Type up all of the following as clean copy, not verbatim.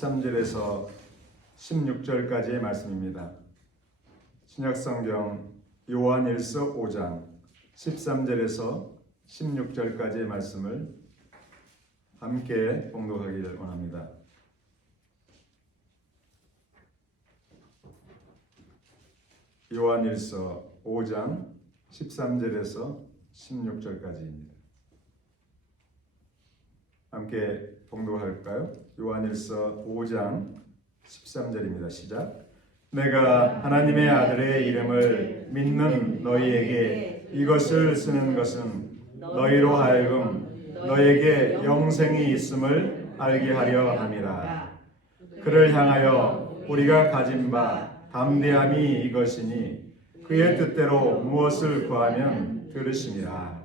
13절에서 16절까지의 말씀입니다. 신약성경 요한일서 5장 13절에서 16절까지의 말씀을 함께 봉독하기를 원합니다. 요한일서 5장 13절에서 16절까지입니다. 함께 봉독할까요? 요한일서 5장 13절입니다. 시작. 내가 하나님의 아들의 이름을 믿는 너희에게 이것을 쓰는 것은 너희로 하여금 너희에게 영생이 있음을 알게 하려 함이라. 그를 향하여 우리가 가진 바 담대함이 이것이니 그의 뜻대로 무엇을 구하면 들으심이라.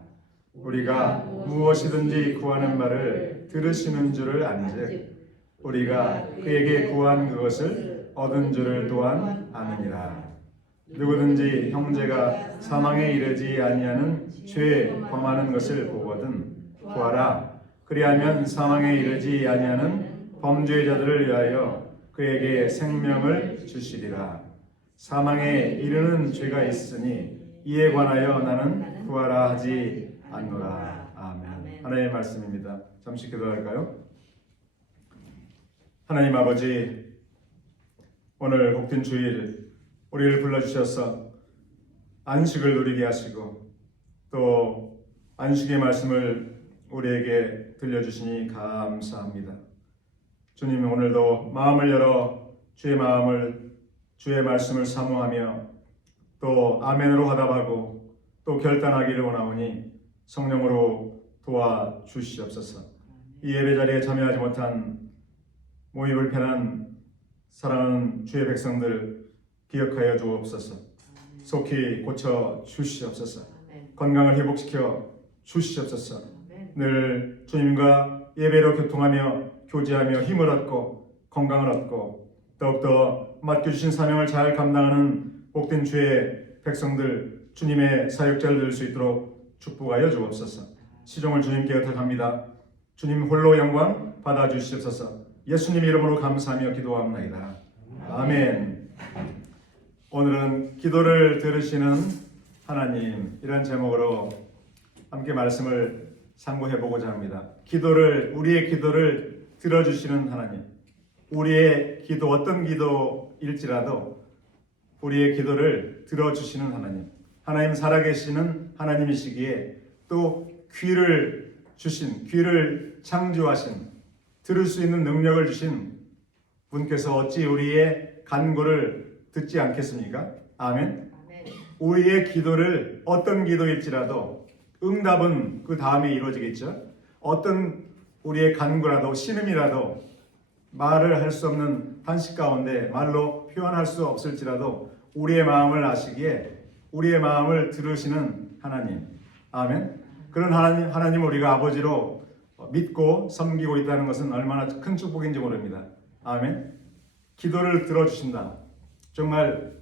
우리가 무엇이든지 구하는 바를 들으시는 줄을 안즉 우리가 그에게 구한 그것을 얻은 줄을 또한 아느니라. 누구든지 형제가 사망에 이르지 아니하는 죄에 범하는 것을 보거든 구하라. 그리하면 사망에 이르지 아니하는 범죄자들을 위하여 그에게 생명을 주시리라. 사망에 이르는 죄가 있으니 이에 관하여 나는 구하라 하지 않노라. 아멘. 하나님의 말씀입니다. 잠시 기도할까요? 하나님 아버지, 오늘 복된 주일 우리를 불러주셔서 안식을 누리게 하시고 또 안식의 말씀을 우리에게 들려주시니 감사합니다. 주님, 오늘도 마음을 열어 주의 말씀을 사모하며 또 아멘으로 화답하고 또 결단하기를 원하오니 성령으로 도와주시옵소서. 이 예배 자리에 참여하지 못한 모이 불편한 사랑하는 주의 백성들 기억하여 주옵소서. 속히 고쳐 주시옵소서. 건강을 회복시켜 주시옵소서. 늘 주님과 예배로 교통하며 교제하며 힘을 얻고 건강을 얻고 더욱더 맡겨주신 사명을 잘 감당하는 복된 주의 백성들, 주님의 사역자를 될 수 있도록 축복하여 주옵소서. 시종을 주님께 의탁합니다. 주님 홀로 영광 받아주시옵소서. 예수님 이름으로 감사하며 기도합니다. 아멘. 오늘은 기도를 들으시는 하나님, 이런 제목으로 함께 말씀을 상고해보고자 합니다. 우리의 기도를 들어주시는 하나님, 우리의 기도, 어떤 기도일지라도 우리의 기도를 들어주시는 하나님, 하나님 살아계시는 하나님이시기에 또 귀를 창조하신, 들을 수 있는 능력을 주신 분께서 어찌 우리의 간구를 듣지 않겠습니까? 아멘. 우리의 기도를 어떤 기도일지라도 응답은 그 다음에 이루어지겠죠. 어떤 우리의 간구라도 신음이라도 말을 할 수 없는 한식 가운데 말로 표현할 수 없을지라도 우리의 마음을 아시기에 우리의 마음을 들으시는 하나님. 아멘. 그런 하나님 우리가 아버지로 믿고 섬기고 있다는 것은 얼마나 큰 축복인지 모릅니다. 아멘. 기도를 들어주신다. 정말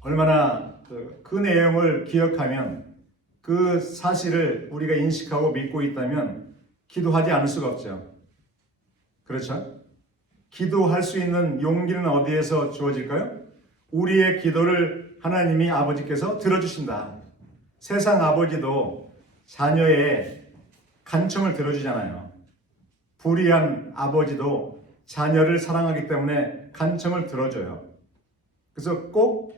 얼마나 그 내용을 기억하면, 그 사실을 우리가 인식하고 믿고 있다면 기도하지 않을 수가 없죠. 그렇죠? 기도할 수 있는 용기는 어디에서 주어질까요? 우리의 기도를 하나님이 아버지께서 들어주신다. 세상 아버지도 자녀의 간청을 들어주잖아요. 불의한 아버지도 자녀를 사랑하기 때문에 간청을 들어줘요. 그래서 꼭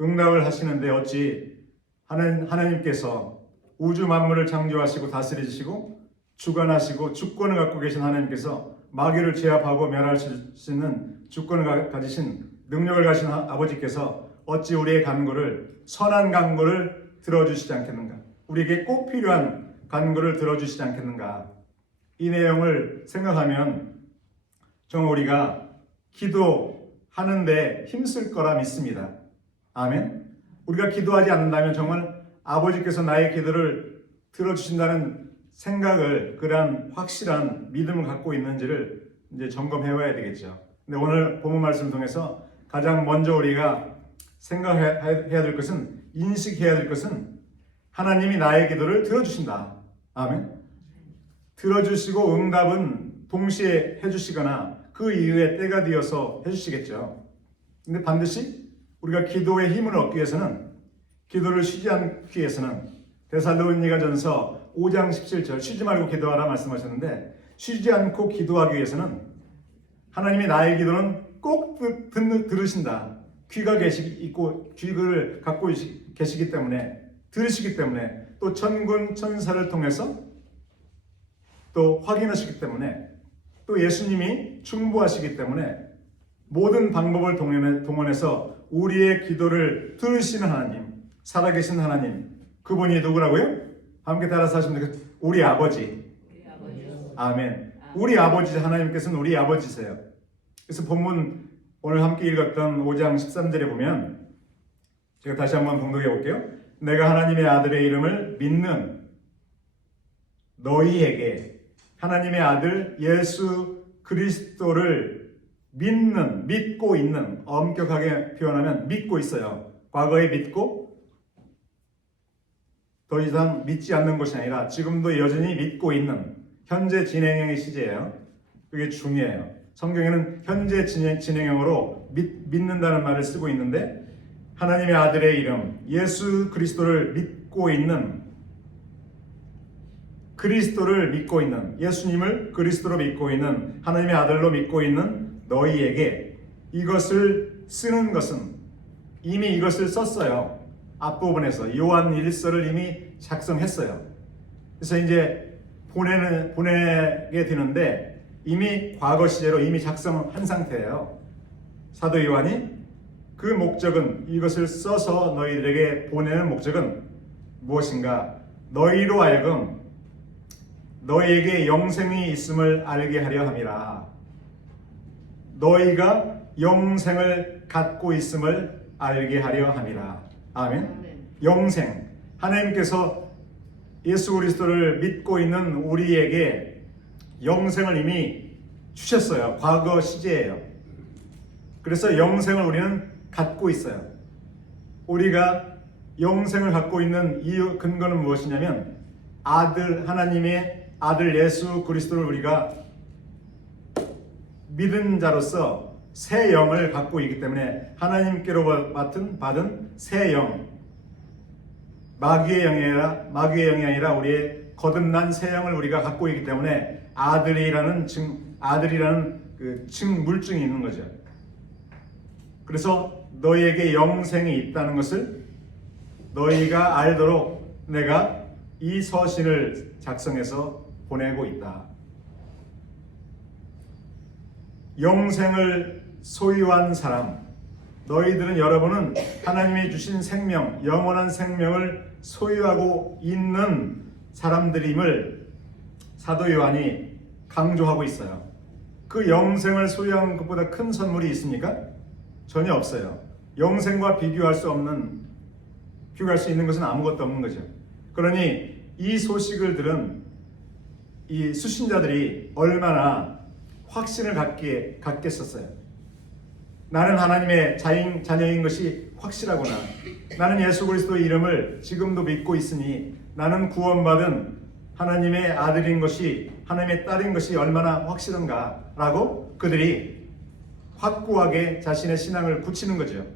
응답을 하시는데 어찌 하나님께서 우주 만물을 창조하시고 다스리시고 주관하시고 주권을 갖고 계신 하나님께서 마귀를 제압하고 멸할 수 있는 주권을 가지신, 능력을 가진 아버지께서 어찌 우리의 간구를, 선한 간구를 들어주시지 않겠는가? 우리에게 꼭 필요한 간구를 들어주시지 않겠는가? 이 내용을 생각하면 정말 우리가 기도하는데 힘쓸 거라 믿습니다. 아멘. 우리가 기도하지 않는다면 정말 아버지께서 나의 기도를 들어주신다는 생각을, 그러한 확실한 믿음을 갖고 있는지를 이제 점검해봐야 되겠죠. 근데 오늘 본문 말씀을 통해서 가장 먼저 우리가 생각해야 될 것은, 인식해야 될 것은 하나님이 나의 기도를 들어주신다. 아멘. 들어주시고 응답은 동시에 해주시거나 그 이후에 때가 되어서 해주시겠죠. 근데 반드시 우리가 기도의 힘을 얻기 위해서는, 기도를 쉬지 않기 위해서는 데살로니가전서 5장 17절 쉬지 말고 기도하라 말씀하셨는데, 쉬지 않고 기도하기 위해서는 하나님이 나의 기도는 꼭 들으신다. 귀가 있고 귀를 갖고 계시기 때문에, 들으시기 때문에, 또 천군 천사를 통해서 또 확인하시기 때문에, 또 예수님이 충보하시기 때문에 모든 방법을 동원해서 우리의 기도를 들으시는 하나님, 살아계신 하나님, 그분이 누구라고요? 함께 따라서 하시면 되겠습니다. 우리 아버지. 아멘. 우리 아버지, 하나님께서는 우리 아버지세요. 그래서 본문 오늘 함께 읽었던 5장 13절에 보면, 제가 다시 한번 봉독해 볼게요. 내가 하나님의 아들의 이름을 믿는 너희에게 하나님의 아들 예수 그리스도를 믿고 있는, 엄격하게 표현하면 믿고 있어요. 과거에 믿고 더 이상 믿지 않는 것이 아니라 지금도 여전히 믿고 있는 현재 진행형의 시제예요. 그게 중요해요. 성경에는 현재 진행형으로 믿는다는 말을 쓰고 있는데, 하나님의 아들의 이름 예수 그리스도를 믿고 있는, 그리스도를 믿고 있는, 예수님을 그리스도로 믿고 있는, 하나님의 아들로 믿고 있는 너희에게 이것을 쓰는 것은, 이미 이것을 썼어요. 앞부분에서 요한 1서를 이미 작성했어요. 그래서 이제 보내게 되는데 이미 과거 시제로 이미 작성한 상태예요. 사도 요한이 그 목적은, 이것을 써서 너희들에게 보내는 목적은 무엇인가? 너희로 하여금 너희에게 영생이 있음을 알게 하려 함이라. 너희가 영생을 갖고 있음을 알게 하려 함이라. 아멘. 영생. 하나님께서 예수 그리스도를 믿고 있는 우리에게 영생을 이미 주셨어요. 과거 시제예요. 그래서 영생을 우리는 갖고 있어요. 우리가 영생을 갖고 있는 이유, 근거는 무엇이냐면, 하나님의 아들 예수 그리스도를 우리가 믿은 자로서 새 영을 갖고 있기 때문에, 하나님께로 받은 새 영, 마귀의 영이 아니라 우리의 거듭난 새 영을 우리가 갖고 있기 때문에 아들이라는 그 물증이 있는 거죠. 그래서 너희에게 영생이 있다는 것을 너희가 알도록 내가 이 서신을 작성해서 보내고 있다. 영생을 소유한 사람, 여러분은 하나님이 주신 생명, 영원한 생명을 소유하고 있는 사람들임을 사도 요한이 강조하고 있어요. 그 영생을 소유한 것보다 큰 선물이 있습니까? 전혀 없어요. 영생과 비교할 수 있는 것은 아무것도 없는 거죠. 그러니 이 소식을 들은 이 수신자들이 얼마나 확신을 갖겠었어요. 나는 하나님의 자녀인 것이 확실하구나. 나는 예수 그리스도의 이름을 지금도 믿고 있으니 나는 구원받은 하나님의 아들인 것이, 하나님의 딸인 것이 얼마나 확실한가 라고 그들이 확고하게 자신의 신앙을 굳히는 거죠.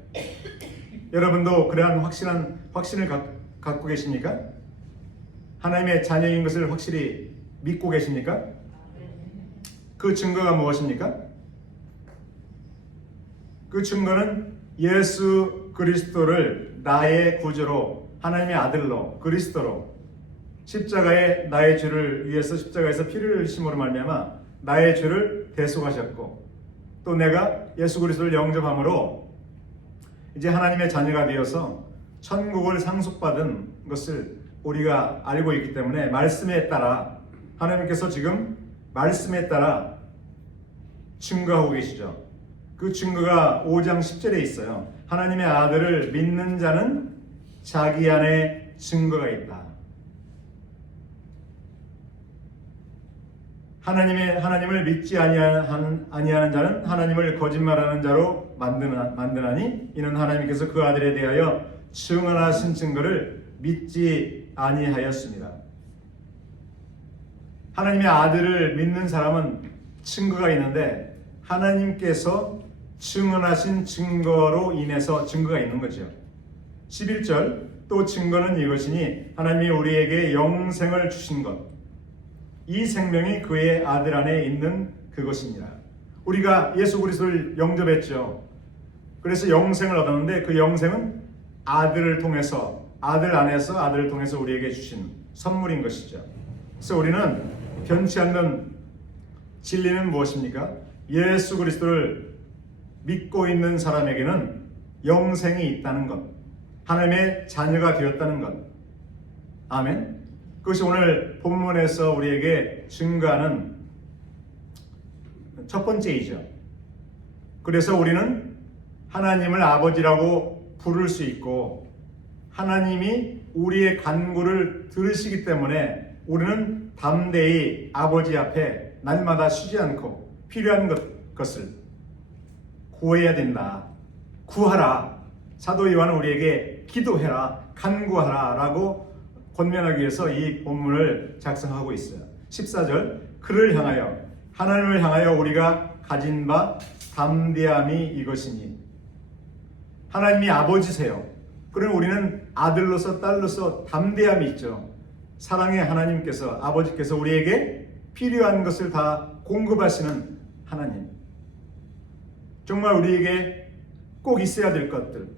여러분도 그러한 확신을 갖고 계십니까? 하나님의 자녀인 것을 확실히 믿고 계십니까? 그 증거가 무엇입니까? 그 증거는 예수 그리스도를 나의 구주로, 하나님의 아들로, 그리스도로, 십자가에 나의 죄를 위해서 십자가에서 피를 흘리심으로 말미암아 나의 죄를 대속하셨고, 또 내가 예수 그리스도를 영접함으로 이제 하나님의 자녀가 되어서 천국을 상속받은 것을 우리가 알고 있기 때문에, 말씀에 따라 하나님께서 지금 말씀에 따라 증거하고 계시죠. 그 증거가 5장 10절에 있어요. 하나님의 아들을 믿는 자는 자기 안에 증거가 있다. 하나님을 믿지 아니하는 자는 하나님을 거짓말하는 자로 만드나니, 이는 하나님께서 그 아들에 대하여 증언하신 증거를 믿지 아니하였습니다. 하나님의 아들을 믿는 사람은 증거가 있는데, 하나님께서 증언하신 증거로 인해서 증거가 있는 거죠. 11절 또 증거는 이것이니 하나님이 우리에게 영생을 주신 것, 이 생명이 그의 아들 안에 있는 그것이니라. 우리가 예수 그리스도를 영접했죠. 그래서 영생을 얻었는데 그 영생은 아들을 통해서, 아들 안에서 아들을 통해서 우리에게 주신 선물인 것이죠. 그래서 우리는 변치 않는 진리는 무엇입니까? 예수 그리스도를 믿고 있는 사람에게는 영생이 있다는 것, 하나님의 자녀가 되었다는 것. 아멘. 그것이 오늘 본문에서 우리에게 증거하는 첫 번째이죠. 그래서 우리는 하나님을 아버지라고 부를 수 있고 하나님이 우리의 간구를 들으시기 때문에 우리는 담대히 아버지 앞에 날마다 쉬지 않고 필요한 것을 구해야 된다. 구하라. 사도 요한은 우리에게 기도해라, 간구하라 라고 권면하기 위해서 이 본문을 작성하고 있어요. 14절 그를 향하여, 하나님을 향하여 우리가 가진 바 담대함이 이것이니, 하나님이 아버지세요. 그럼 우리는 아들로서 딸로서 담대함이 있죠. 사랑의 하나님께서, 아버지께서 우리에게 필요한 것을 다 공급하시는 하나님, 정말 우리에게 꼭 있어야 될 것들,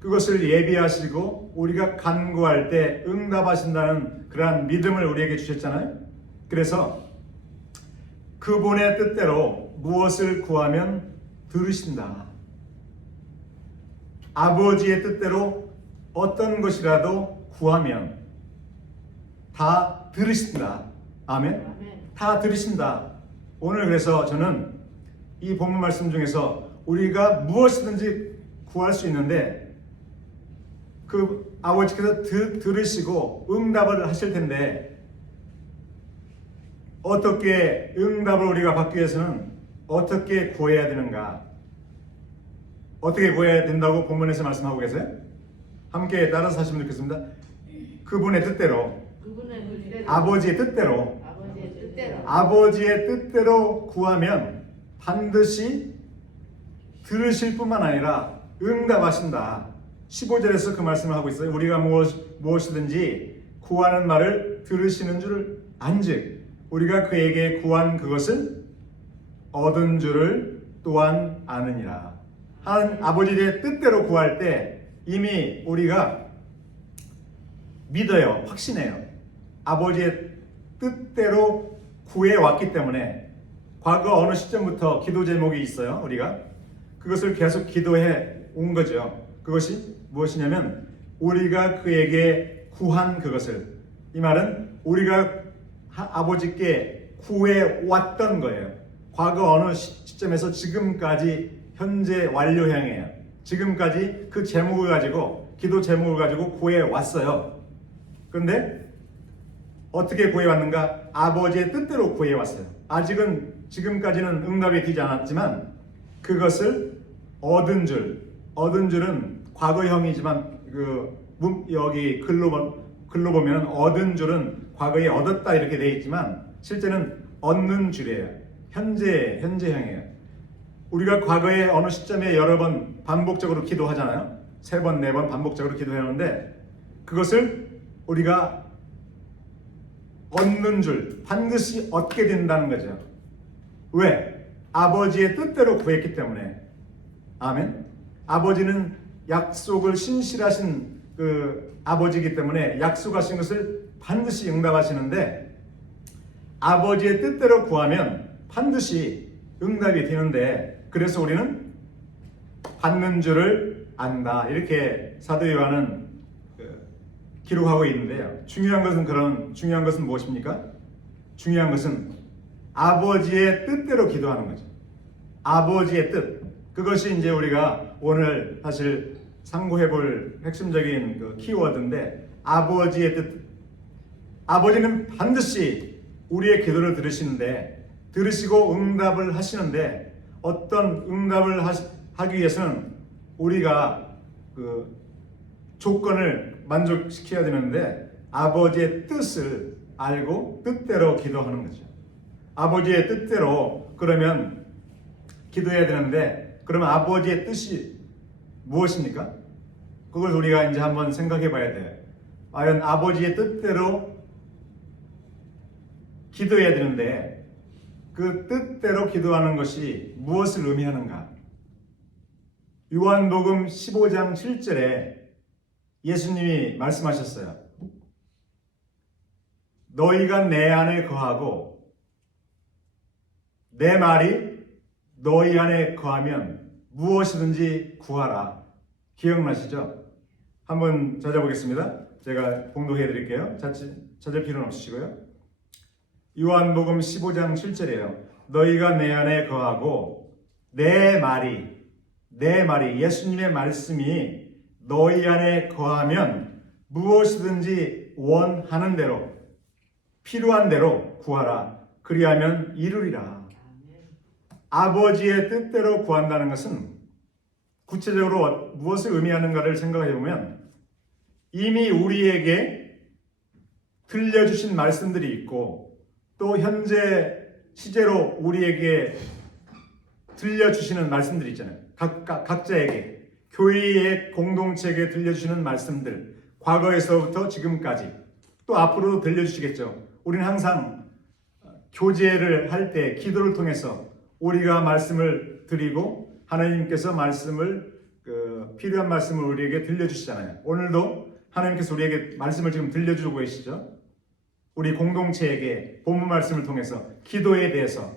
그것을 예비하시고 우리가 간구할 때 응답하신다는 그러한 믿음을 우리에게 주셨잖아요. 그래서 그분의 뜻대로 무엇을 구하면 들으신다. 아버지의 뜻대로 어떤 것이라도 구하면 다 들으신다. 아멘. 다 들으신다. 오늘 그래서 저는 이 본문 말씀 중에서 우리가 무엇이든지 구할 수 있는데 그 아버지께서 들으시고 응답을 하실 텐데, 어떻게 응답을 우리가 받기 위해서는 어떻게 구해야 되는가? 어떻게 구해야 된다고 본문에서 말씀하고 계세요? 함께 따라서 하시면 좋겠습니다. 그분의 뜻대로, 아버지의 뜻대로, 아버지의 뜻대로 구하면 반드시 들으실 뿐만 아니라 응답하신다. 15절에서 그 말씀을 하고 있어요. 우리가 무엇이든지 구하는 말을 들으시는 줄 안즉 우리가 그에게 구한 그것을 얻은 줄을 또한 아느니라. 하나님 아버지의 뜻대로 구할 때 이미 우리가 믿어요. 확신해요. 아버지의 뜻대로 구해왔기 때문에 과거 어느 시점부터 기도 제목이 있어요. 우리가 그것을 계속 기도해 온 거죠. 그것이 무엇이냐면 우리가 그에게 구한 그것을, 이 말은 우리가 아버지께 구해왔던 거예요. 과거 어느 시점에서 지금까지 현재 완료형이에요. 지금까지 그 제목을 가지고, 기도 제목을 가지고 구해왔어요. 그런데 어떻게 구해왔는가? 아버지의 뜻대로 구해왔어요. 아직은 지금까지는 응답이 되지 않았지만 그것을 얻은 줄은 과거형이지만 여기 글로 보면 얻은 줄은 과거에 얻었다 이렇게 되어 있지만 실제는 얻는 줄이에요. 현재형이에요. 우리가 과거에 어느 시점에 여러 번 반복적으로 기도하잖아요. 3번, 4번 반복적으로 기도하는데 그것을 우리가 얻는 줄, 반드시 얻게 된다는 거죠. 왜? 아버지의 뜻대로 구했기 때문에. 아멘. 아버지는 약속을 신실하신 그 아버지이기 때문에 약속하신 것을 반드시 응답하시는데, 아버지의 뜻대로 구하면 반드시 응답이 되는데, 그래서 우리는 받는 줄을 안다. 이렇게 사도 요한은 기록하고 있는데요. 중요한 것은 무엇입니까? 중요한 것은 아버지의 뜻대로 기도하는 거죠. 아버지의 뜻. 그것이 이제 우리가 오늘 사실 상고해 볼 핵심적인 그 키워드인데, 아버지의 뜻. 아버지는 반드시 우리의 기도를 들으시고 응답을 하시는데, 어떤 응답을 하기 위해서는 우리가 그 조건을 만족시켜야 되는데, 아버지의 뜻을 알고 뜻대로 기도하는 거죠. 아버지의 뜻대로, 그러면 기도해야 되는데 그러면 아버지의 뜻이 무엇입니까? 그걸 우리가 이제 한번 생각해 봐야 돼요. 과연 아버지의 뜻대로 기도해야 되는데 그 뜻대로 기도하는 것이 무엇을 의미하는가? 요한복음 15장 7절에 예수님이 말씀하셨어요. 너희가 내 안에 거하고 내 말이 너희 안에 거하면 무엇이든지 구하라. 기억나시죠? 한번 찾아보겠습니다. 제가 봉독해 드릴게요. 찾을 필요는 없으시고요. 요한복음 15장 7절이에요. 너희가 내 안에 거하고 내 말이 예수님의 말씀이 너희 안에 거하면 무엇이든지 원하는 대로 필요한 대로 구하라. 그리하면 이루리라. 아버지의 뜻대로 구한다는 것은 구체적으로 무엇을 의미하는가를 생각해 보면 이미 우리에게 들려주신 말씀들이 있고 또 현재 시제로 우리에게 들려주시는 말씀들이 있잖아요. 각자에게 교회의 공동체에게 들려주시는 말씀들 과거에서부터 지금까지 또 앞으로도 들려주시겠죠. 우리는 항상 교제를 할 때 기도를 통해서 우리가 말씀을 드리고 하나님께서 필요한 말씀을 우리에게 들려주시잖아요. 오늘도 하나님께서 우리에게 말씀을 지금 들려주고 계시죠. 우리 공동체에게 본문 말씀을 통해서 기도에 대해서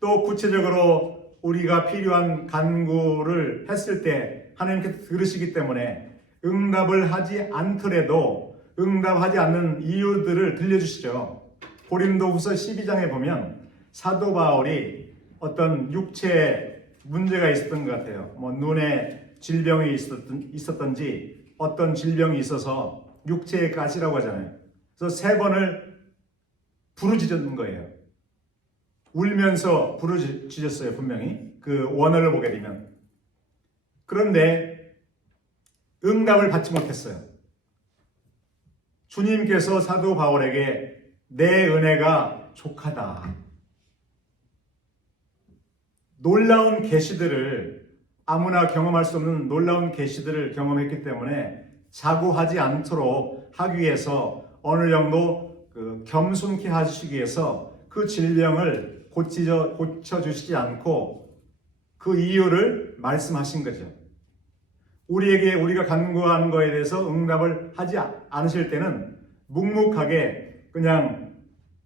또 구체적으로 우리가 필요한 간구를 했을 때 하나님께서 들으시기 때문에 응답을 하지 않더라도 응답하지 않는 이유들을 들려주시죠. 고린도후서 12장에 보면 사도 바울이 어떤 육체에 문제가 있었던 것 같아요. 눈에 질병이 있었던지 어떤 질병이 있어서 육체의 가시라고 하잖아요. 그래서 3번을 부르짖은 거예요. 울면서 부르짖었어요. 분명히 그 원어를 보게 되면. 그런데 응답을 받지 못했어요. 주님께서 사도 바울에게 내 은혜가 족하다. 놀라운 계시들을 아무나 경험할 수 없는 놀라운 계시들을 경험했기 때문에 자고하지 않도록 하기 위해서 어느 정도 겸손케 하시기 위해서 그 질병을 고쳐주시지 않고 그 이유를 말씀하신 거죠. 우리가 간구하는 것에 대해서 응답을 하지 않으실 때는 묵묵하게 그냥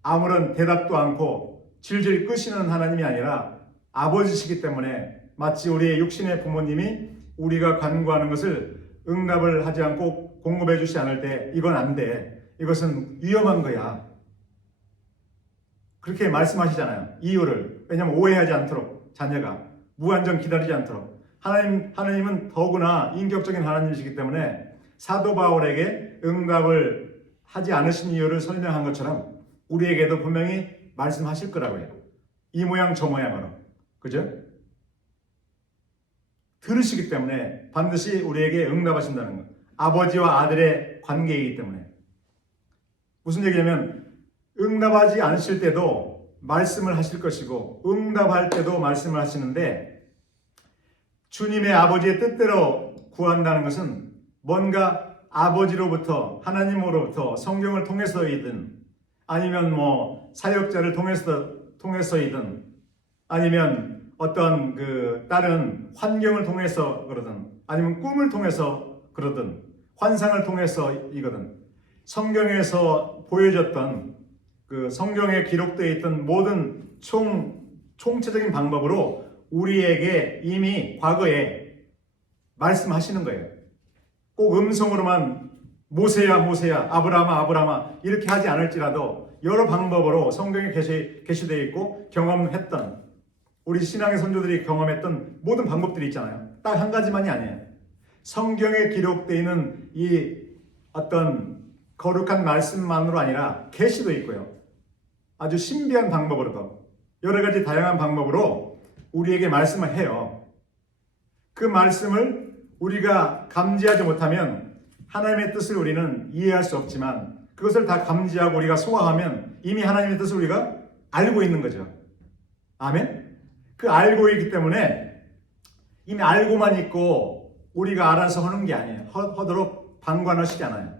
아무런 대답도 않고 질질 끄시는 하나님이 아니라 아버지시기 때문에 마치 우리의 육신의 부모님이 우리가 간구하는 것을 응답을 하지 않고 공급해 주지 않을 때 이건 안 돼. 이것은 위험한 거야. 그렇게 말씀하시잖아요. 이유를. 왜냐하면 오해하지 않도록 자녀가 무한정 기다리지 않도록. 하나님은 더구나 인격적인 하나님이시기 때문에 사도 바울에게 응답을 하지 않으신 이유를 설명한 것처럼 우리에게도 분명히 말씀하실 거라고요. 이 모양 저 모양으로. 그죠? 들으시기 때문에 반드시 우리에게 응답하신다는 것. 아버지와 아들의 관계이기 때문에. 무슨 얘기냐면 응답하지 않으실 때도 말씀을 하실 것이고 응답할 때도 말씀을 하시는데 주님의 아버지의 뜻대로 구한다는 것은 뭔가 아버지로부터 하나님으로부터 성경을 통해서이든 아니면 사역자를 통해서이든 아니면 어떤 다른 환경을 통해서 그러든 아니면 꿈을 통해서 그러든 환상을 통해서이거든 성경에서 보여졌던 성경에 기록되어 있던 모든 총체적인 방법으로 우리에게 이미 과거에 말씀하시는 거예요. 꼭 음성으로만 모세야 아브라함아 이렇게 하지 않을지라도 여러 방법으로 성경에 게시되어 있고 경험했던 우리 신앙의 선조들이 경험했던 모든 방법들이 있잖아요. 딱 한 가지만이 아니에요. 성경에 기록되어 있는 이 어떤 거룩한 말씀만으로 아니라 계시도 있고요. 아주 신비한 방법으로도 여러 가지 다양한 방법으로 우리에게 말씀을 해요. 그 말씀을 우리가 감지하지 못하면 하나님의 뜻을 우리는 이해할 수 없지만 그것을 다 감지하고 우리가 소화하면 이미 하나님의 뜻을 우리가 알고 있는 거죠. 아멘? 그 알고 있기 때문에 이미 알고만 있고 우리가 알아서 하는 게 아니에요. 하도록 방관하시지 않아요.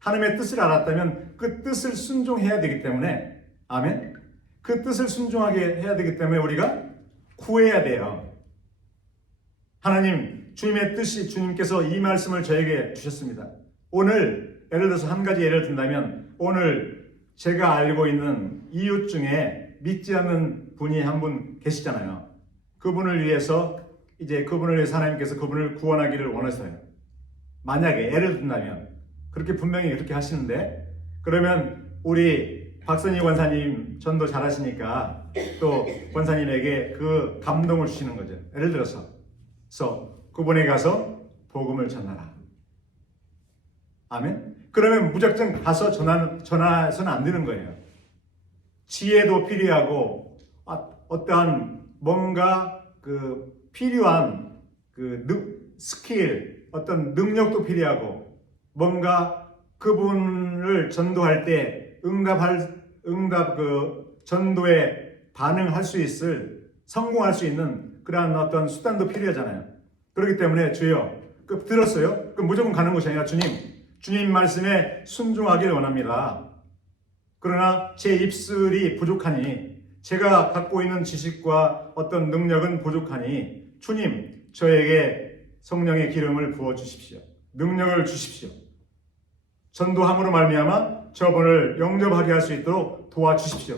하나님의 뜻을 알았다면 그 뜻을 순종해야 되기 때문에, 아멘. 그 뜻을 순종하게 해야 되기 때문에 우리가 구해야 돼요. 하나님, 주님의 뜻이, 주님께서 이 말씀을 저에게 주셨습니다. 오늘 예를 들어서 한 가지 예를 든다면, 오늘 제가 알고 있는 이웃 중에 믿지 않는 분이 한 분 계시잖아요. 그분을 위해서 하나님께서 그분을 구원하기를 원하셔요. 만약에 예를 든다면 그렇게 분명히 그렇게 하시는데, 그러면 우리 박선희 권사님 전도 잘하시니까 또 권사님에게 그 감동을 주시는 거죠. 예를 들어서 그분에 가서 복음을 전하라. 아멘. 그러면 무작정 가서 전화해서는 안 되는 거예요. 지혜도 필요하고 어떠한 뭔가 그 필요한 그 스킬, 어떤 능력도 필요하고, 뭔가 그분을 전도할 때 전도에 반응할 수 있을, 성공할 수 있는 그러한 어떤 수단도 필요하잖아요. 그렇기 때문에 주여, 들었어요? 그럼 무조건 가는 것이 아니라 주님 말씀에 순종하기를 원합니다. 그러나 제 입술이 부족하니, 제가 갖고 있는 지식과 어떤 능력은 부족하니, 주님, 저에게 성령의 기름을 부어 주십시오. 능력을 주십시오. 전도함으로 말미암아 저분을 영접하게 할 수 있도록 도와주십시오.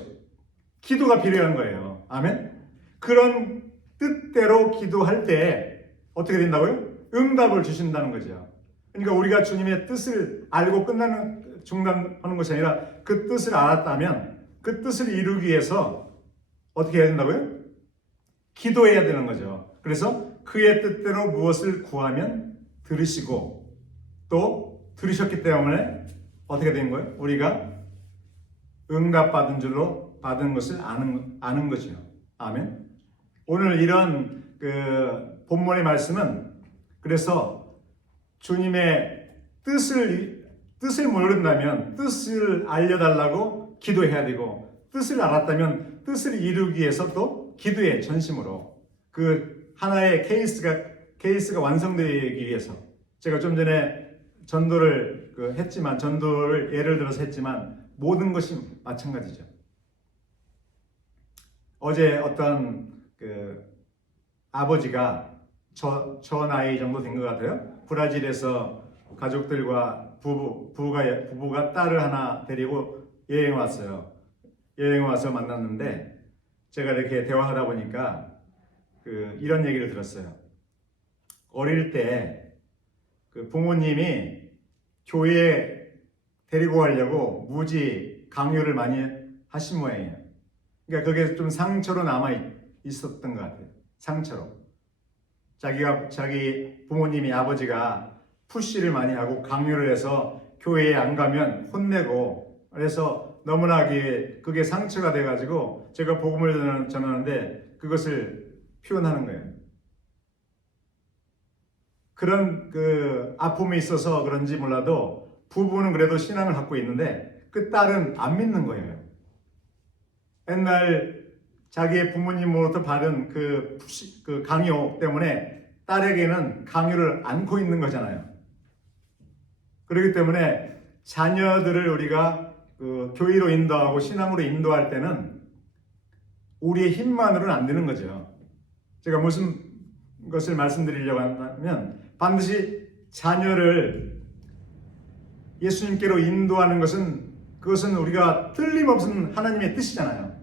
기도가 필요한 거예요. 아멘. 그런 뜻대로 기도할 때 어떻게 된다고요? 응답을 주신다는 거죠. 그러니까 우리가 주님의 뜻을 알고 중단하는 것이 아니라 그 뜻을 알았다면 그 뜻을 이루기 위해서 어떻게 해야 된다고요? 기도해야 되는 거죠. 그래서 그의 뜻대로 무엇을 구하면 들으시고, 또 들으셨기 때문에 어떻게 된 거예요? 우리가 응답받은 줄로 받은 것을 아는 거죠. 아멘. 오늘 이런 본문의 말씀은, 그래서 주님의 뜻을 모른다면 뜻을 알려달라고 기도해야 되고, 뜻을 알았다면 뜻을 이루기 위해서 또 기도해, 전심으로. 그 하나의 케이스가 완성되기 위해서. 제가 좀 전에 전도를 예를 들어서 했지만 모든 것이 마찬가지죠. 어제 어떤 아버지가 저 나이 정도 된 것 같아요. 브라질에서 가족들과 부부가 딸을 하나 데리고 여행 왔어요. 여행 와서 만났는데, 제가 이렇게 대화하다 보니까 이런 얘기를 들었어요. 어릴 때 부모님이 교회에 데리고 가려고 무지 강요를 많이 하신 모양이에요. 그러니까 그게 좀 상처로 남아 있었던 것 같아요. 상처로. 자기 부모님이, 아버지가 푸시를 많이 하고 강요를 해서 교회에 안 가면 혼내고, 그래서 너무나 그게 상처가 돼가지고 제가 복음을 전하는데 그것을 표현하는 거예요. 그런 아픔이 있어서 그런지 몰라도 부부는 그래도 신앙을 갖고 있는데 그 딸은 안 믿는 거예요. 옛날 자기의 부모님으로부터 받은 그 강요 때문에 딸에게는 강요를 안고 있는 거잖아요. 그렇기 때문에 자녀들을 우리가 교회로 인도하고 신앙으로 인도할 때는 우리의 힘만으로는 안 되는 거죠. 제가 무슨 것을 말씀드리려고 하면, 반드시 자녀를 예수님께로 인도하는 그것은 우리가 틀림없는 하나님의 뜻이잖아요.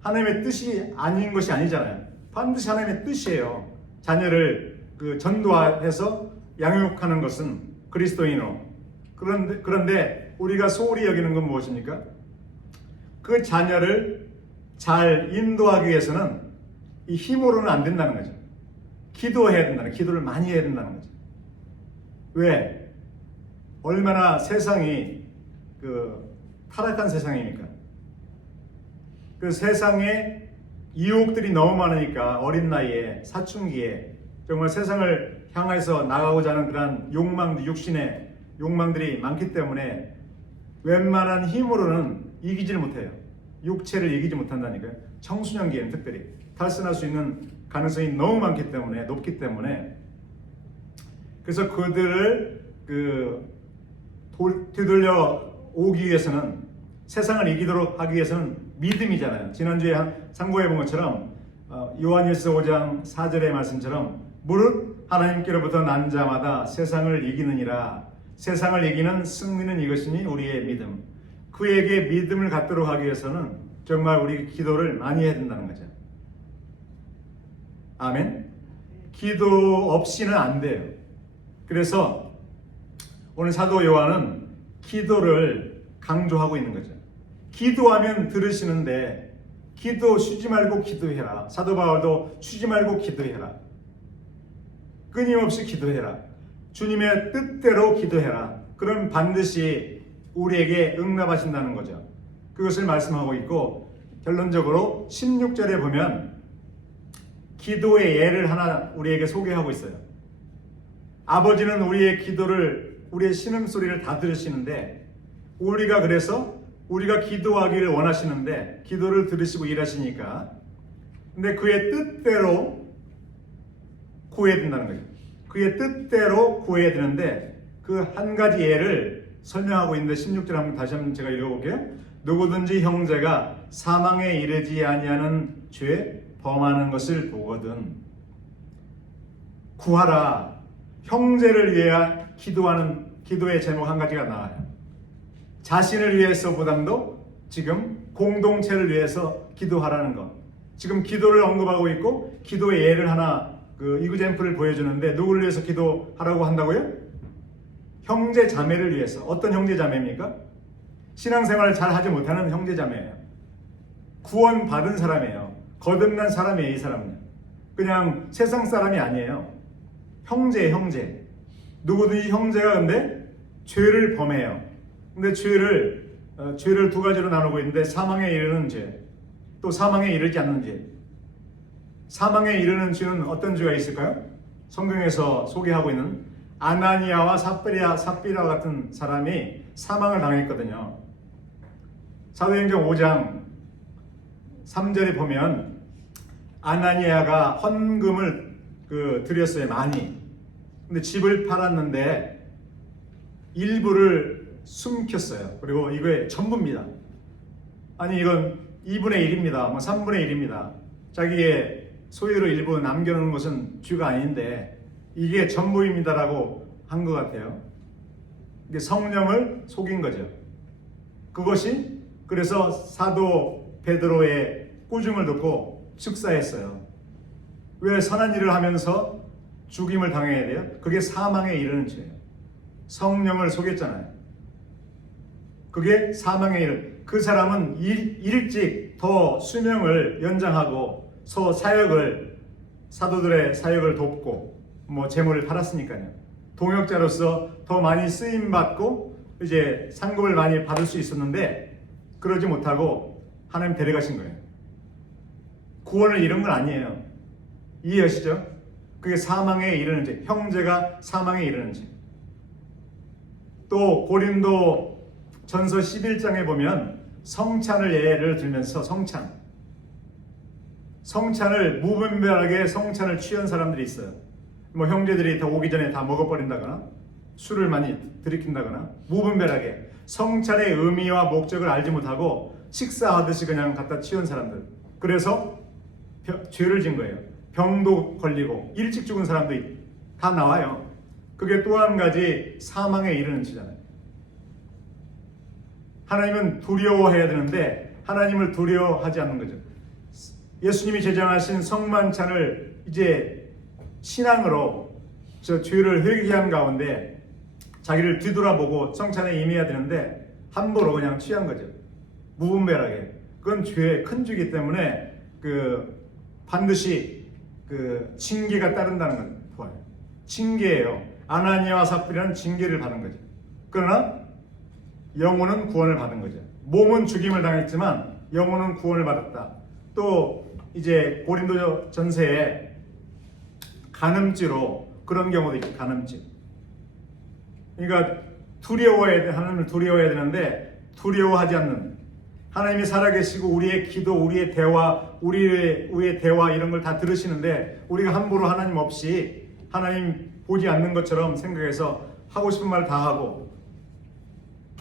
하나님의 뜻이 아닌 것이 아니잖아요. 반드시 하나님의 뜻이에요. 자녀를 전도해서 양육하는 것은 그리스도인으로. 그런데 우리가 소홀히 여기는 건 무엇입니까? 그 자녀를 잘 인도하기 위해서는 이 힘으로는 안 된다는 거죠. 기도를 많이 해야 된다는 거죠. 왜? 얼마나 세상이 타락한 세상입니까? 그 세상에 유혹들이 너무 많으니까 어린 나이에, 사춘기에 정말 세상을 향해서 나가고자 하는 그런 육신의 욕망들이 많기 때문에 웬만한 힘으로는 이기지를 못해요. 육체를 이기지 못한다니까요. 청소년기에는 특별히 탈선할 수 있는 가능성이 너무 많기 때문에, 높기 때문에, 그래서 그들을 되돌려 오기 위해서는, 세상을 이기도록 하기 위해서는 믿음이잖아요. 지난주에 상고해 본 것처럼 요한일서 5장 4절의 말씀처럼 무릇 하나님께로부터 난 자마다 세상을 이기느니라. 세상을 이기는 승리는 이것이니 우리의 믿음. 그에게 믿음을 갖도록 하기 위해서는 정말 우리 기도를 많이 해야 된다는 거죠. 아멘. 기도 없이는 안 돼요. 그래서 오늘 사도 요한은 기도를 강조하고 있는 거죠. 기도하면 들으시는데 기도 쉬지 말고 기도해라. 사도 바울도 쉬지 말고 기도해라. 끊임없이 기도해라. 주님의 뜻대로 기도해라. 그럼 반드시 우리에게 응답하신다는 거죠. 그것을 말씀하고 있고, 결론적으로 16절에 보면 기도의 예를 하나 우리에게 소개하고 있어요. 아버지는 우리의 기도를, 우리의 신음소리를 다 들으시는데, 우리가 그래서 우리가 기도하기를 원하시는데 기도를 들으시고 일하시니까, 근데 그의 뜻대로 구해야 된다는 거죠. 그의 뜻대로 구해야 되는데 그 한 가지 예를 설명하고 있는데 16절 한번 다시 한번 제가 읽어볼게요. 누구든지 형제가 사망에 이르지 아니하는 죄 범하는 것을 보거든 구하라. 형제를 위해 기도하는 기도의 제목 한 가지가 나와요. 자신을 위해서보다도 지금 공동체를 위해서 기도하라는 것. 지금 기도를 언급하고 있고 기도의 예를 하나 이그젬플을 보여주는데 누구를 위해서 기도하라고 한다고요? 형제 자매를 위해서. 어떤 형제 자매입니까? 신앙생활을 잘 하지 못하는 형제 자매예요. 구원 받은 사람이에요. 거듭난 사람이에요. 이 사람은 그냥 세상 사람이 아니에요. 형제. 누구든지 형제가 근데 죄를 범해요. 근데 죄를 두 가지로 나누고 있는데 사망에 이르는 죄, 또 사망에 이르지 않는 죄. 사망에 이르는 죄는 어떤 죄가 있을까요? 성경에서 소개하고 있는 아나니아와 삽비라 같은 사람이 사망을 당했거든요. 사도행전 5장 3절에 보면 아나니아가 헌금을 드렸어요. 많이. 근데 집을 팔았는데 일부를 숨겼어요. 그리고 이거의 전부입니다. 아니 이건 2분의 1입니다. 뭐 3분의 1입니다. 자기의 소유를 일부 남겨놓은 것은 죄가 아닌데 이게 전부입니다라고 한 것 같아요. 이게 성령을 속인 거죠. 그것이 그래서 사도 베드로의 꾸중을 듣고 즉사했어요. 왜 선한 일을 하면서 죽임을 당해야 돼요? 그게 사망에 이르는 죄예요. 성령을 속였잖아요. 그게 사망에 이르는. 그 사람은 일찍 더 수명을 연장하고 사도들의 사역을 돕고 재물을 팔았으니까요. 동역자로서 더 많이 쓰임 받고 이제 상급을 많이 받을 수 있었는데 그러지 못하고 하나님 데려가신 거예요. 구원을 잃은 건 아니에요. 이해하시죠? 그게 사망에 이르는 죄. 형제가 사망에 이르는 죄. 또 고린도 전서 11장에 보면 성찬을 예를 들면서 성찬을 무분별하게 성찬을 취한 사람들이 있어요. 형제들이 다 오기 전에 다 먹어버린다거나 술을 많이 들이킨다거나 무분별하게 성찬의 의미와 목적을 알지 못하고 식사하듯이 그냥 갖다 치운 사람들. 그래서 죄를 진 거예요. 병도 걸리고 일찍 죽은 사람도 다 나와요. 그게 또 한 가지 사망에 이르는 죄잖아요. 하나님은 두려워해야 되는데 하나님을 두려워하지 않는 거죠. 예수님이 제정하신 성만찬을 이제 신앙으로 저 죄를 회개한 가운데 자기를 뒤돌아보고 성찬에 임해야 되는데 함부로 그냥 취한 거죠. 무분별하게. 그건 죄의 큰 죄이기 때문에 반드시 징계가 따른다는 걸 보아요. 징계예요. 아나니아와 삽비라는 징계를 받은 거죠. 그러나 영혼은 구원을 받은 거죠. 몸은 죽임을 당했지만 영혼은 구원을 받았다. 또 이제 고린도 전서에 간음죄로 그런 경우도 있고 간음죄. 그러니까 하나님을 두려워해야 되는데 두려워하지 않는 하나님이 살아계시고 우리의 기도, 우리의 대화 우리의 대화 이런 걸 다 들으시는데 우리가 함부로 하나님 없이 하나님 보지 않는 것처럼 생각해서 하고 싶은 말 다 하고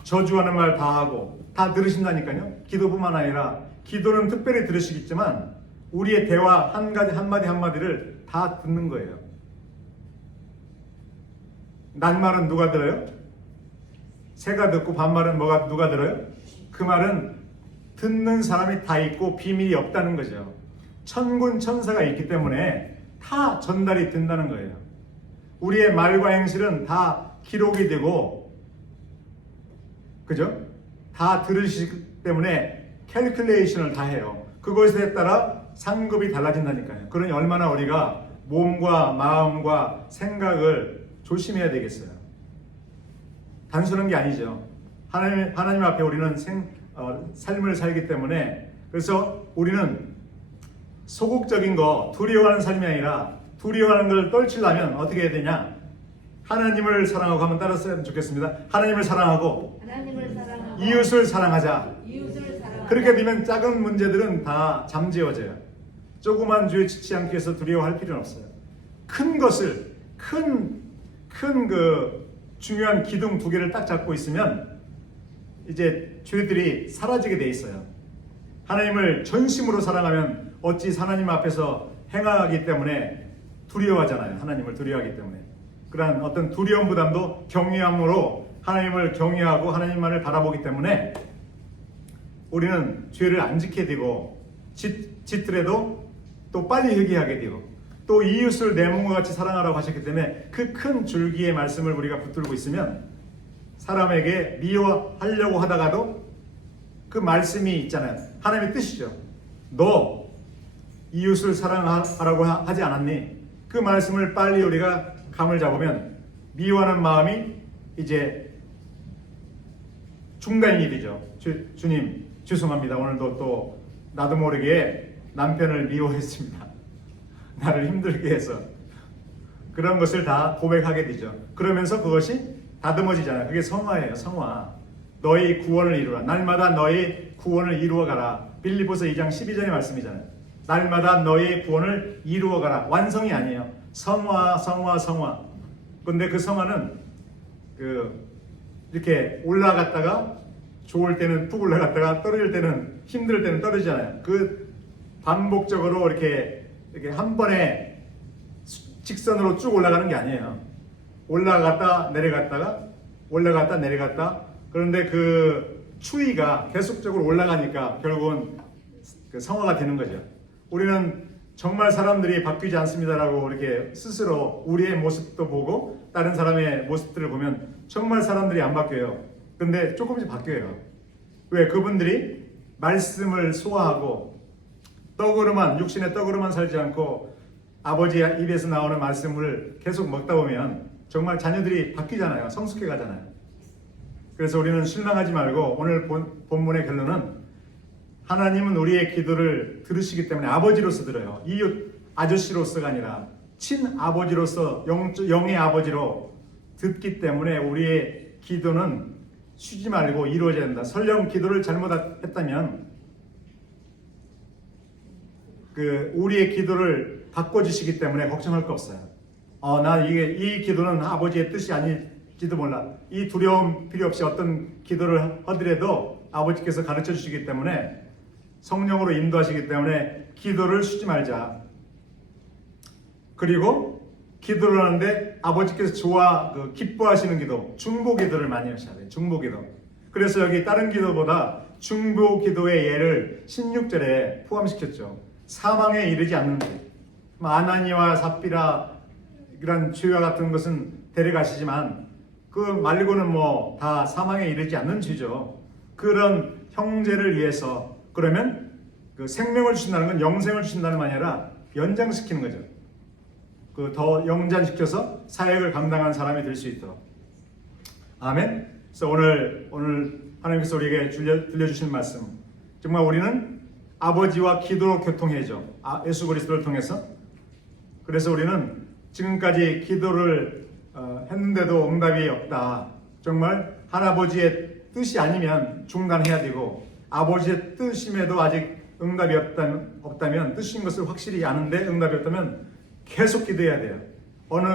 저주하는 말 다 하고 다 들으신다니까요. 기도뿐만 아니라 기도는 특별히 들으시겠지만 우리의 대화 한마디 한마디를 다 듣는 거예요. 낱말은 누가 들어요? 새가 듣고 반말은 누가 들어요? 그 말은 듣는 사람이 다 있고 비밀이 없다는 거죠. 천군 천사가 있기 때문에 다 전달이 된다는 거예요. 우리의 말과 행실은 다 기록이 되고, 그죠? 다 들으시기 때문에 캘큘레이션을 다 해요. 그것에 따라 상급이 달라진다니까요. 그러니 얼마나 우리가 몸과 마음과 생각을 조심해야 되겠어요. 단순한 게 아니죠. 하나님 앞에 우리는 삶을 살기 때문에, 그래서 우리는 소극적인 거, 두려워하는 삶이 아니라 두려워하는 걸 떨치려면 어떻게 해야 되냐? 하나님을 사랑하고 한번 따랐으면 좋겠습니다. 하나님을 사랑하고 이웃을 사랑하자. 그렇게 되면 작은 문제들은 다 잠재워져요. 조그만 죄에 지치 않기 위해서 두려워할 필요는 없어요. 큰 것을 그 중요한 기둥 두 개를 딱 잡고 있으면 이제 죄들이 사라지게 돼 있어요. 하나님을 전심으로 사랑하면 어찌 하나님 앞에서 행하기 때문에 두려워하잖아요. 하나님을 두려워하기 때문에. 그러한 어떤 두려움 부담도 경외함으로 하나님을 경외하고 하나님만을 바라보기 때문에 우리는 죄를 안 지게 되고 짓더라도 또 빨리 회개하게 되고 또 이웃을 내 몸과 같이 사랑하라고 하셨기 때문에 그 큰 줄기의 말씀을 우리가 붙들고 있으면 사람에게 미워하려고 하다가도 그 말씀이 있잖아요. 하나님의 뜻이죠. 너 이웃을 사랑하라고 하지 않았니? 그 말씀을 빨리 우리가 감을 잡으면 미워하는 마음이 이제 중단이 되죠. 주님 죄송합니다. 오늘도 또 나도 모르게 남편을 미워했습니다. 나를 힘들게 해서 그런 것을 다 고백하게 되죠. 그러면서 그것이 다듬어지잖아요. 그게 성화예요. 성화. 너희 구원을 이루라. 날마다 너희 구원을 이루어가라. 빌립보서 2장 12절의 말씀이잖아요. 날마다 너희 구원을 이루어가라. 완성이 아니에요. 성화. 근데 그 성화는 이렇게 올라갔다가 좋을 때는 푹 올라갔다가 떨어질 때는 힘들 때는 떨어지잖아요. 그 반복적으로 이렇게 한 번에 직선으로 쭉 올라가는 게 아니에요. 올라갔다 내려갔다가 올라갔다 내려갔다. 그런데 그 추위가 계속적으로 올라가니까 결국은 그 성화가 되는 거죠. 우리는 정말 사람들이 바뀌지 않습니다라고 이렇게 스스로 우리의 모습도 보고 다른 사람의 모습들을 보면 정말 사람들이 안 바뀌어요. 근데 조금씩 바뀌어요. 왜? 그분들이 말씀을 소화하고 육신의 떡으로만 살지 않고 아버지 입에서 나오는 말씀을 계속 먹다 보면 정말 자녀들이 바뀌잖아요. 성숙해 가잖아요. 그래서 우리는 실망하지 말고 오늘 본문의 결론은 하나님은 우리의 기도를 들으시기 때문에 아버지로서 들어요. 이웃 아저씨로서가 아니라 친아버지로서 영의 아버지로 듣기 때문에 우리의 기도는 쉬지 말고 이루어져야 된다. 설령 기도를 잘못했다면 우리의 기도를 바꿔주시기 때문에 걱정할 거 없어요. 이 기도는 아버지의 뜻이 아닐지도 몰라. 이 두려움 필요 없이 어떤 기도를 하더라도 아버지께서 가르쳐 주시기 때문에 성령으로 인도하시기 때문에 기도를 쉬지 말자. 그리고 기도를 하는데 아버지께서 기뻐하시는 기도, 중보 기도를 많이 하셔야 돼요. 중보 기도. 그래서 여기 다른 기도보다 중보 기도의 예를 16절에 포함시켰죠. 사망에 이르지 않는 것. 아나니와 삽비라 이런 죄와 같은 것은 데려가시지만 그 말고는 다 사망에 이르지 않는 죄죠. 그런 형제를 위해서 그러면 그 생명을 주신다는 건 영생을 주신다는 말이 아니라 연장시키는 거죠. 더 영장시켜서 사역을 감당하는 사람이 될 수 있도록. 아멘. 그래서 오늘 하나님께서 우리에게 들려주신 말씀, 정말 우리는 아버지와 기도로 교통해죠. 예수 그리스도를 통해서. 그래서 우리는 지금까지 기도를 했는데도 응답이 없다. 정말 할아버지의 뜻이 아니면 중단해야 되고 아버지의 뜻임에도 아직 응답이 없다면 뜻인 것을 확실히 아는데 응답이 없다면 계속 기도해야 돼요. 어느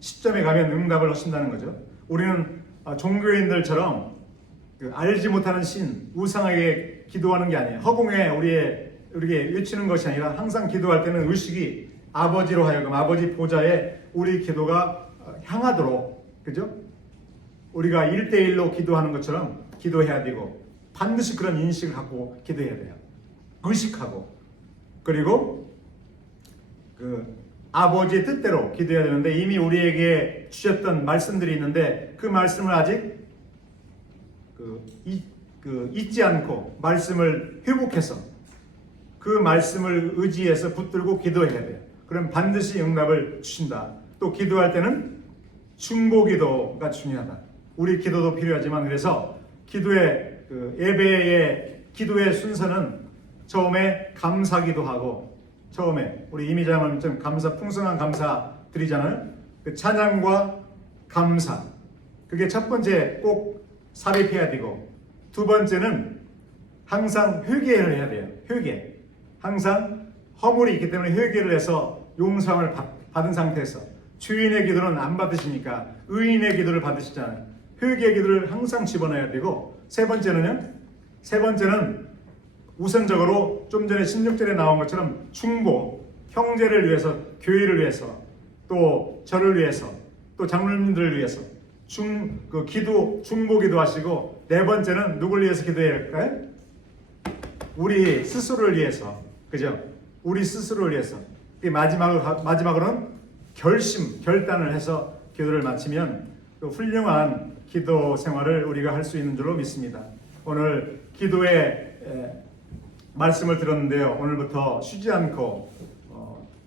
시점에 가면 응답을 하신다는 거죠. 우리는 종교인들처럼 알지 못하는 신, 우상에게 기도하는 게 아니에요. 허공에 우리에게 외치는 것이 아니라 항상 기도할 때는 의식이 아버지로 하여금 아버지 보좌에 우리 기도가 향하도록, 그죠? 우리가 1대1로 기도하는 것처럼 기도해야 되고 반드시 그런 인식을 갖고 기도해야 돼요. 의식하고, 그리고 아버지의 뜻대로 기도해야 되는데 이미 우리에게 주셨던 말씀들이 있는데 그 말씀을 아직 잊지 않고 말씀을 회복해서 그 말씀을 의지해서 붙들고 기도해야 돼요. 그럼 반드시 응답을 주신다. 또 기도할 때는 중보기도가 중요하다. 우리 기도도 필요하지만 그래서 기도의 예배의 기도의 순서는 처음에 감사기도하고 처음에 우리 이미자님처럼 풍성한 감사 드리잖아요. 그 찬양과 감사 그게 첫 번째 꼭 삽입해야 되고 두 번째는 항상 회개를 해야 돼요. 회개. 항상 허물이 있기 때문에 회개를 해서 용서를 받은 상태에서 주인의 기도는 안 받으시니까 의인의 기도를 받으시잖아요. 회개의 기도를 항상 집어넣어야 되고 세 번째는 우선적으로 좀 전에 16절에 나온 것처럼 중보, 형제를 위해서, 교회를 위해서, 또 저를 위해서, 또 장로님들을 위해서 중보 기도하시고 네 번째는 누굴 위해서 기도해야 할까요? 우리 스스로를 위해서, 그죠? 우리 스스로를 위해서. 마지막으로는 결단을 해서 기도를 마치면 또 훌륭한 기도 생활을 우리가 할 수 있는 줄로 믿습니다. 오늘 기도의 말씀을 들었는데요. 오늘부터 쉬지 않고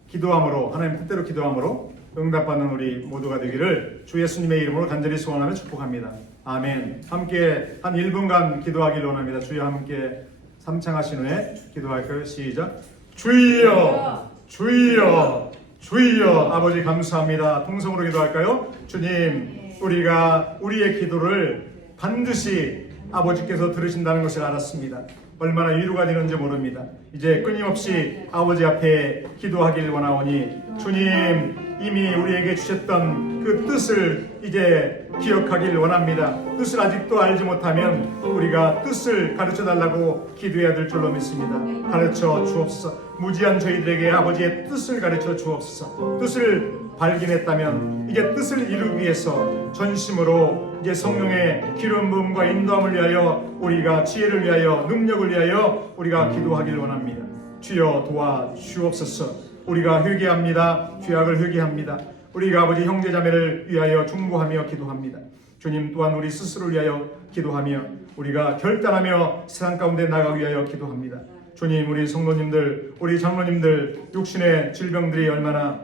기도함으로 하나님 뜻대로 기도함으로 응답받는 우리 모두가 되기를 주 예수님의 이름으로 간절히 소원하며 축복합니다. 아멘. 함께 한 1분간 기도하기를 원합니다. 주여 함께 삼창하신 후에 기도할까요? 시작. 주여 주여 주여. 아버지 감사합니다. 통성으로 기도할까요? 주님, 우리가 우리의 기도를 반드시 아버지께서 들으신다는 것을 알았습니다. 얼마나 위로가 되는지 모릅니다. 이제 끊임없이 아버지 앞에 기도하길 원하오니 주님 이미 우리에게 주셨던 그 뜻을 이제 기억하길 원합니다. 뜻을 아직도 알지 못하면 우리가 뜻을 가르쳐 달라고 기도해야 될 줄로 믿습니다. 가르쳐 주옵소서. 무지한 저희들에게 아버지의 뜻을 가르쳐 주옵소서. 뜻을 발견했다면 이제 뜻을 이루기 위해서 전심으로 이제 성령의 기름 부음과 인도함을 위하여 우리가 지혜를 위하여 능력을 위하여 우리가 기도하길 원합니다. 주여 도와 주옵소서. 우리가 회개합니다. 죄악을 회개합니다. 우리가 아버지 형제자매를 위하여 중보하며 기도합니다. 주님 또한 우리 스스로를 위하여 기도하며 우리가 결단하며 세상 가운데 나가기 위하여 기도합니다. 주님, 우리 성도님들, 우리 장로님들 육신의 질병들이 얼마나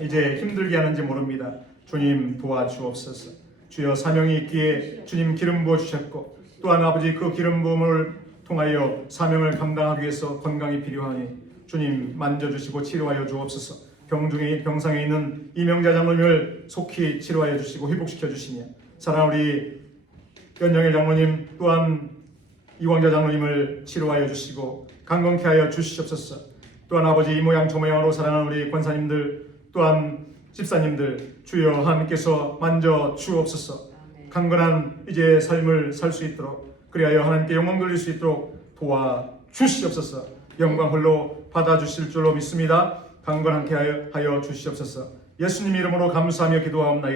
이제 힘들게 하는지 모릅니다. 주님 도와주옵소서. 주여 사명이 있기에 주님 기름 부어 주셨고 또한 아버지 그 기름 부음을 통하여 사명을 감당하기 위해서 건강이 필요하니 주님 만져주시고 치료하여 주옵소서. 병상에 있는 이명자 장로님을 속히 치료하여 주시고 회복시켜 주시며 사랑하는 우리 연영의 장로님 또한 이광자 장로님을 치료하여 주시고 강건케 하여 주시옵소서. 또한 아버지 이 모양 저 모양으로 사랑하는 우리 권사님들 또한 집사님들 주여 하나님께서 만져 주옵소서. 강건한 이제 삶을 살 수 있도록 그리하여 하나님께 영광 돌릴 수 있도록 도와 주시옵소서. 영광 홀로 받아 주실 줄로 믿습니다. 강건하게 하여 주시옵소서. 예수님 이름으로 감사하며 기도하옵나이다.